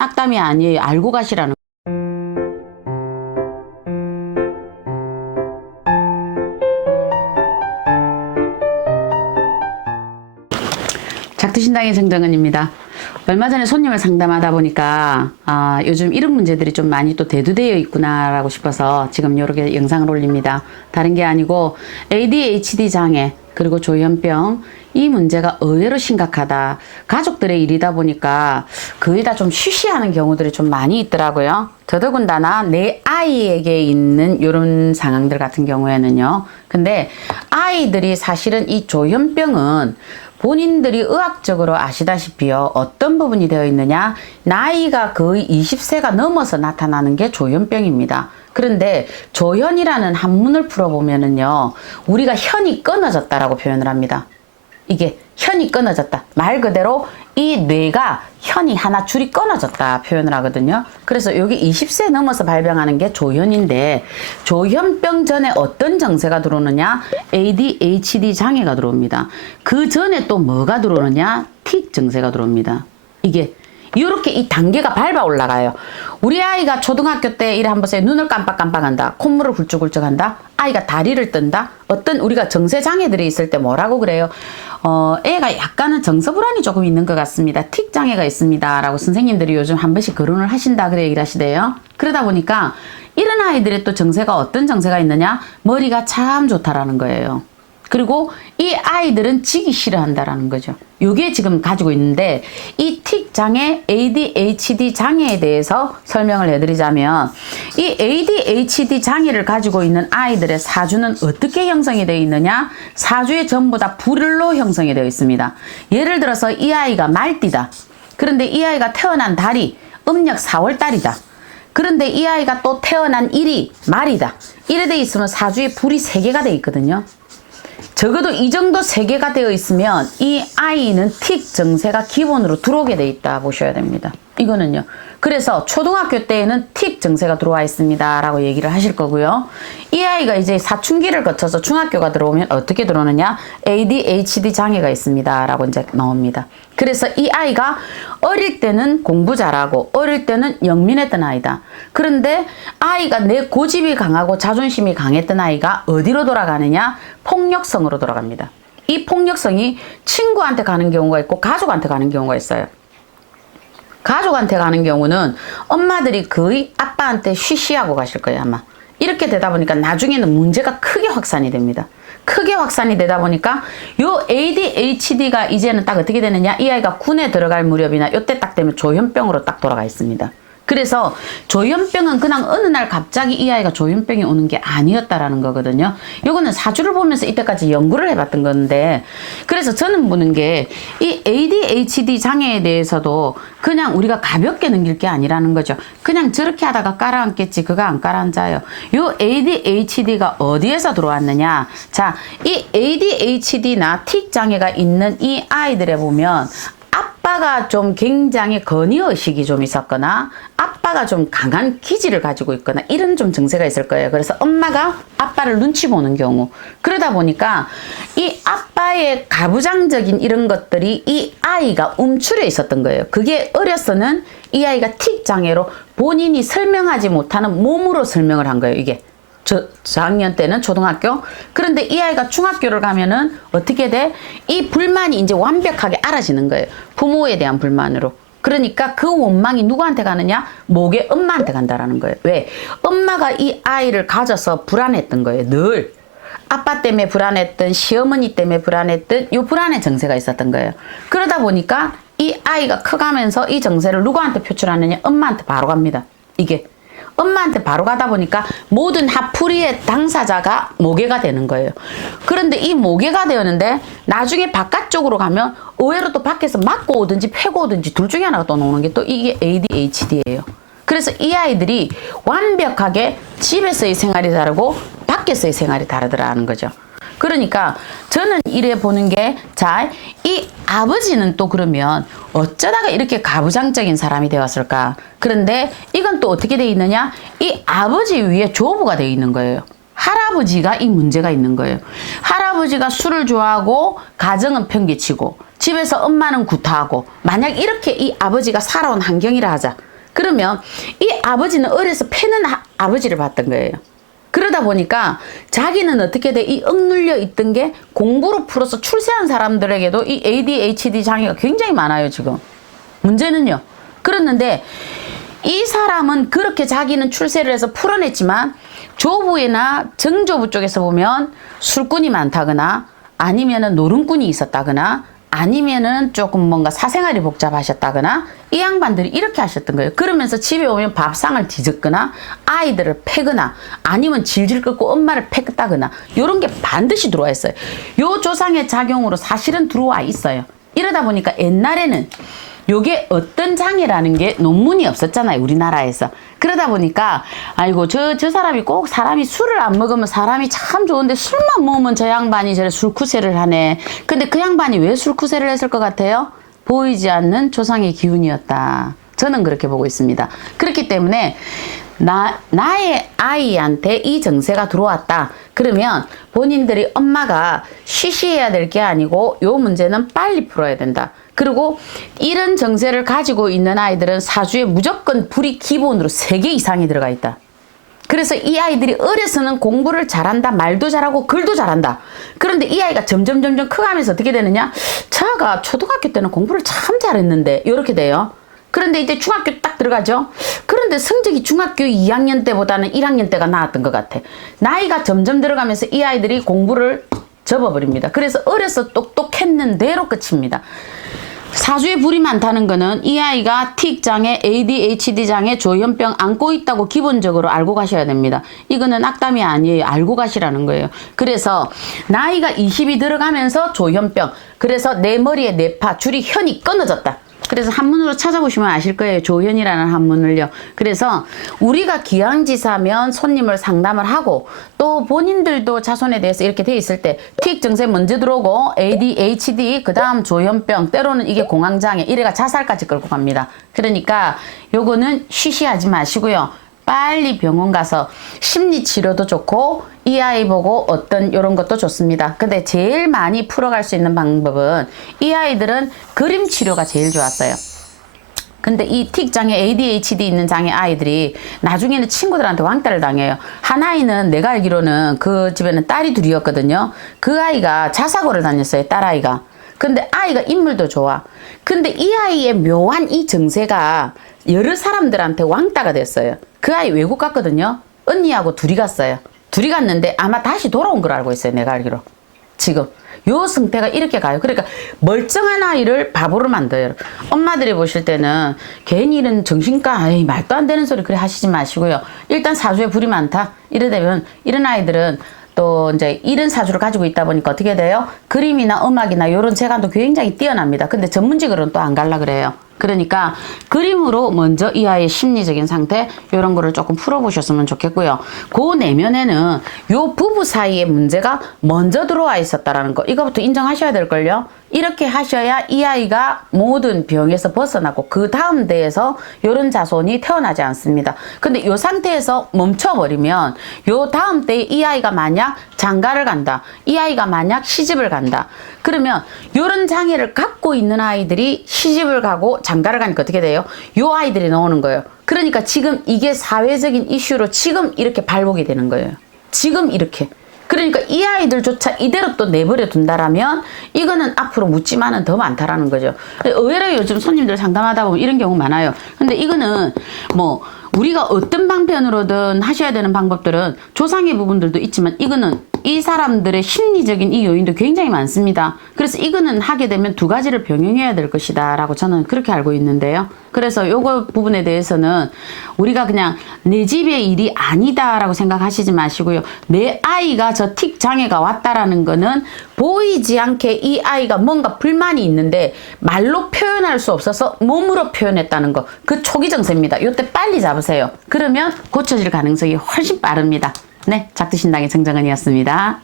악담이 아니에요. 알고 가시라는. 작두신당의 정정은입니다. 얼마 전에 손님을 상담하다 보니까 요즘 이런 문제들이 좀 많이 또 대두되어 있구나라고 싶어서 지금 이렇게 영상을 올립니다. 다른 게 아니고 ADHD 장애 그리고 조현병 이 문제가 의외로 심각하다. 가족들의 일이다 보니까 거의 다 좀 쉬쉬하는 경우들이 좀 많이 있더라고요. 더더군다나 내 아이에게 있는 이런 상황들 같은 경우에는요. 근데 아이들이 사실은 이 조현병은 본인들이 의학적으로 아시다시피요. 어떤 부분이 되어 있느냐. 나이가 거의 20세가 넘어서 나타나는 게 조현병입니다. 그런데 조현이라는 한문을 풀어보면은요. 우리가 현이 끊어졌다라고 표현을 합니다. 이게 현이 끊어졌다. 말 그대로 이 뇌가 현이 하나 줄이 끊어졌다 표현을 하거든요. 그래서 여기 20세 넘어서 발병하는 게 조현인데 조현병 전에 어떤 증세가 들어오느냐? ADHD 장애가 들어옵니다. 그 전에 또 뭐가 들어오느냐? 틱 증세가 들어옵니다. 이게 이렇게 이 단계가 밟아 올라가요. 우리 아이가 초등학교 때 이래 한번 눈을 깜빡깜빡한다. 콧물을 훌쩍훌쩍한다. 아이가 다리를 뜬다. 어떤 우리가 정세 장애들이 있을 때 뭐라고 그래요? 애가 약간은 정서불안이 조금 있는 것 같습니다. 틱 장애가 있습니다. 라고 선생님들이 요즘 한 번씩 거론을 하신다 그래 얘기를 하시대요. 그러다 보니까 이런 아이들의 또 정세가 어떤 정세가 있느냐? 머리가 참 좋다라는 거예요. 그리고 이 아이들은 지기 싫어한다라는 거죠. 요게 지금 가지고 있는데 이 틱 장애, ADHD 장애에 대해서 설명을 해드리자면 이 ADHD 장애를 가지고 있는 아이들의 사주는 어떻게 형성이 되어 있느냐? 사주에 전부 다 불로 형성이 되어 있습니다. 예를 들어서 이 아이가 말띠다. 그런데 이 아이가 태어난 달이 음력 4월달이다. 그런데 이 아이가 또 태어난 일이 말이다. 이래 돼 있으면 사주에 불이 3개가 돼 있거든요. 적어도 이 정도 3개가 되어 있으면 이 아이는 틱 증세가 기본으로 들어오게 돼 있다 보셔야 됩니다. 이거는요. 그래서 초등학교 때에는 틱 증세가 들어와 있습니다 라고 얘기를 하실 거고요. 이 아이가 이제 사춘기를 거쳐서 중학교가 들어오면 어떻게 들어오느냐? ADHD 장애가 있습니다 라고 이제 나옵니다. 그래서 이 아이가 어릴 때는 공부 잘하고 어릴 때는 영민했던 아이다. 그런데 아이가 내 고집이 강하고 자존심이 강했던 아이가 어디로 돌아가느냐? 폭력성으로 돌아갑니다. 이 폭력성이 친구한테 가는 경우가 있고 가족한테 가는 경우가 있어요. 가족한테 가는 경우는 엄마들이 거의 아빠한테 쉬쉬하고 가실 거예요 아마. 이렇게 되다 보니까 나중에는 문제가 크게 확산이 됩니다. 크게 확산이 되다 보니까 요 ADHD가 이제는 딱 어떻게 되느냐? 이 아이가 군에 들어갈 무렵이나 요때 딱 되면 조현병으로 딱 돌아가 있습니다. 그래서 조현병은 그냥 어느 날 갑자기 이 아이가 조현병이 오는 게 아니었다라는 거거든요. 요거는 사주를 보면서 이때까지 연구를 해봤던 건데, 그래서 저는 보는 게 이 ADHD 장애에 대해서도 그냥 우리가 가볍게 넘길 게 아니라는 거죠. 그냥 저렇게 하다가 깔아앉겠지 그거 안 깔아앉아요. 요 ADHD가 어디에서 들어왔느냐? 자, 이 ADHD나 틱 장애가 있는 이 아이들에 보면 아빠가 좀 굉장히 건의의식이 좀 있었거나 아빠가 좀 강한 기질을 가지고 있거나 이런 좀 증세가 있을 거예요. 그래서 엄마가 아빠를 눈치 보는 경우, 그러다 보니까 이 아빠의 가부장적인 이런 것들이 이 아이가 움츠려 있었던 거예요. 그게 어려서는 이 아이가 틱 장애로 본인이 설명하지 못하는 몸으로 설명을 한 거예요. 이게 저학년 때는 초등학교. 그런데 이 아이가 중학교를 가면은 어떻게 돼? 이 불만이 이제 완벽하게 알아지는 거예요. 부모에 대한 불만으로. 그러니까 그 원망이 누구한테 가느냐? 목의 엄마한테 간다라는 거예요. 왜? 엄마가 이 아이를 가져서 불안했던 거예요. 늘. 아빠 때문에 불안했던, 시어머니 때문에 불안했던 요 불안의 정세가 있었던 거예요. 그러다 보니까 이 아이가 커가면서 이 정세를 누구한테 표출하느냐? 엄마한테 바로 갑니다. 이게. 엄마한테 바로 가다 보니까 모든 화풀이의 당사자가 모계가 되는 거예요. 그런데 이 모계가 되었는데 나중에 바깥쪽으로 가면 의외로 또 밖에서 맞고 오든지 패고 오든지 둘 중에 하나가 또 나오는 게 또 이게 ADHD예요. 그래서 이 아이들이 완벽하게 집에서의 생활이 다르고 밖에서의 생활이 다르더라는 거죠. 그러니까 저는 이래 보는 게, 자, 이 아버지는 또 그러면 어쩌다가 이렇게 가부장적인 사람이 되었을까? 그런데 이건 또 어떻게 돼 있느냐? 이 아버지 위에 조부가 돼 있는 거예요. 할아버지가 이 문제가 있는 거예요. 할아버지가 술을 좋아하고 가정은 평기치고 집에서 엄마는 구타하고, 만약 이렇게 이 아버지가 살아온 환경이라 하자. 그러면 이 아버지는 어려서 패는 아버지를 봤던 거예요. 그러다 보니까 자기는 어떻게 돼? 이 억눌려 있던 게 공부로 풀어서 출세한 사람들에게도 이 ADHD 장애가 굉장히 많아요, 지금. 문제는요. 그랬는데 이 사람은 그렇게 자기는 출세를 해서 풀어냈지만 조부나 정조부 쪽에서 보면 술꾼이 많다거나 아니면은 노름꾼이 있었다거나 아니면은 조금 뭔가 사생활이 복잡하셨다거나 이 양반들이 이렇게 하셨던 거예요. 그러면서 집에 오면 밥상을 뒤집거나 아이들을 패거나 아니면 질질 끌고 엄마를 패다거나 이런 게 반드시 들어와 있어요. 요 조상의 작용으로 사실은 들어와 있어요. 이러다 보니까 옛날에는 요게 어떤 장애라는 게 논문이 없었잖아요, 우리나라에서. 그러다 보니까 아이고 저 사람이 꼭 사람이 술을 안 먹으면 사람이 참 좋은데 술만 먹으면 저 양반이 저래 술쿠세를 하네. 근데 그 양반이 왜 술쿠세를 했을 것 같아요? 보이지 않는 조상의 기운이었다. 저는 그렇게 보고 있습니다. 그렇기 때문에 나의 아이한테 이 정세가 들어왔다. 그러면 본인들이 엄마가 쉬쉬해야 될 게 아니고 요 문제는 빨리 풀어야 된다. 그리고 이런 정세를 가지고 있는 아이들은 사주에 무조건 불이 기본으로 3개 이상이 들어가 있다. 그래서 이 아이들이 어려서는 공부를 잘한다, 말도 잘하고 글도 잘한다. 그런데 이 아이가 점점 커가면서 어떻게 되느냐? 자가 초등학교 때는 공부를 참 잘했는데 이렇게 돼요. 그런데 이제 중학교 딱 들어가죠. 그런데 성적이 중학교 2학년 때보다는 1학년 때가 나았던 것 같아. 나이가 점점 들어가면서 이 아이들이 공부를 접어버립니다. 그래서 어려서 똑똑했는데로 끝입니다. 사주에 불이 많다는 거는 이 아이가 틱장애, ADHD장애, 조현병 안고 있다고 기본적으로 알고 가셔야 됩니다. 이거는 악담이 아니에요. 알고 가시라는 거예요. 그래서 나이가 20이 들어가면서 조현병, 그래서 내 머리에 뇌파, 줄이 현이 끊어졌다. 그래서 한문으로 찾아보시면 아실 거예요. 조현이라는 한문을요. 그래서 우리가 기왕지사면 손님을 상담을 하고 또 본인들도 자손에 대해서 이렇게 돼 있을 때 틱 증세 먼저 들어오고 ADHD 그 다음 조현병 때로는 이게 공황장애 이래가 자살까지 끌고 갑니다. 그러니까 요거는 쉬쉬하지 마시고요. 빨리 병원 가서 심리치료도 좋고 이 아이 보고 어떤 이런 것도 좋습니다. 근데 제일 많이 풀어갈 수 있는 방법은 이 아이들은 그림 치료가 제일 좋았어요. 근데 이 틱장애, ADHD 있는 장애 아이들이 나중에는 친구들한테 왕따를 당해요. 한 아이는 내가 알기로는 그 집에는 딸이 둘이었거든요. 그 아이가 자사고를 다녔어요, 딸아이가. 근데 아이가 인물도 좋아. 근데 이 아이의 묘한 이 정세가 여러 사람들한테 왕따가 됐어요. 그 아이 외국 갔거든요. 언니하고 둘이 갔어요. 둘이 갔는데 아마 다시 돌아온 걸 알고 있어요, 내가 알기로. 지금 요 승태가 이렇게 가요. 그러니까 멀쩡한 아이를 바보로 만들어요. 엄마들이 보실 때는 괜히 이런 정신과 에이, 말도 안 되는 소리 그래 하시지 마시고요. 일단 사주에 불이 많다. 이러되면 이런 아이들은 또 이제 이런 사주를 가지고 있다 보니까 어떻게 돼요? 그림이나 음악이나 이런 재간도 굉장히 뛰어납니다. 근데 전문직으로는 또 안 갈라 그래요. 그러니까 그림으로 먼저 이 아이의 심리적인 상태 이런 거를 조금 풀어보셨으면 좋겠고요. 그 내면에는 요 부부 사이의 문제가 먼저 들어와 있었다라는 거 이거부터 인정하셔야 될걸요. 이렇게 하셔야 이 아이가 모든 병에서 벗어나고 그 다음 대에서 이런 자손이 태어나지 않습니다. 근데 이 상태에서 멈춰버리면 요 다음 때에 이 아이가 만약 장가를 간다. 이 아이가 만약 시집을 간다. 그러면 이런 장애를 갖고 있는 아이들이 시집을 가고 장가를 가니까 어떻게 돼요? 요 아이들이 나오는 거예요. 그러니까 지금 이게 사회적인 이슈로 지금 이렇게 발목이 되는 거예요. 지금 이렇게. 그러니까 이 아이들조차 이대로 또 내버려 둔다라면 이거는 앞으로 묻지만은 더 많다라는 거죠. 의외로 요즘 손님들 상담하다 보면 이런 경우 많아요. 근데 이거는 뭐 우리가 어떤 방편으로든 하셔야 되는 방법들은 조상의 부분들도 있지만 이거는 이 사람들의 심리적인 이 요인도 굉장히 많습니다. 그래서 이거는 하게 되면 두 가지를 병행해야 될 것이다 라고 저는 그렇게 알고 있는데요. 그래서 요거 부분에 대해서는 우리가 그냥 내 집의 일이 아니다 라고 생각하시지 마시고요. 내 아이가 저 틱 장애가 왔다라는 거는 보이지 않게 이 아이가 뭔가 불만이 있는데 말로 표현할 수 없어서 몸으로 표현했다는 거. 그 초기 증세입니다. 요때 빨리 잡으세요. 그러면 고쳐질 가능성이 훨씬 빠릅니다. 네, 작두신당의 정정은이었습니다.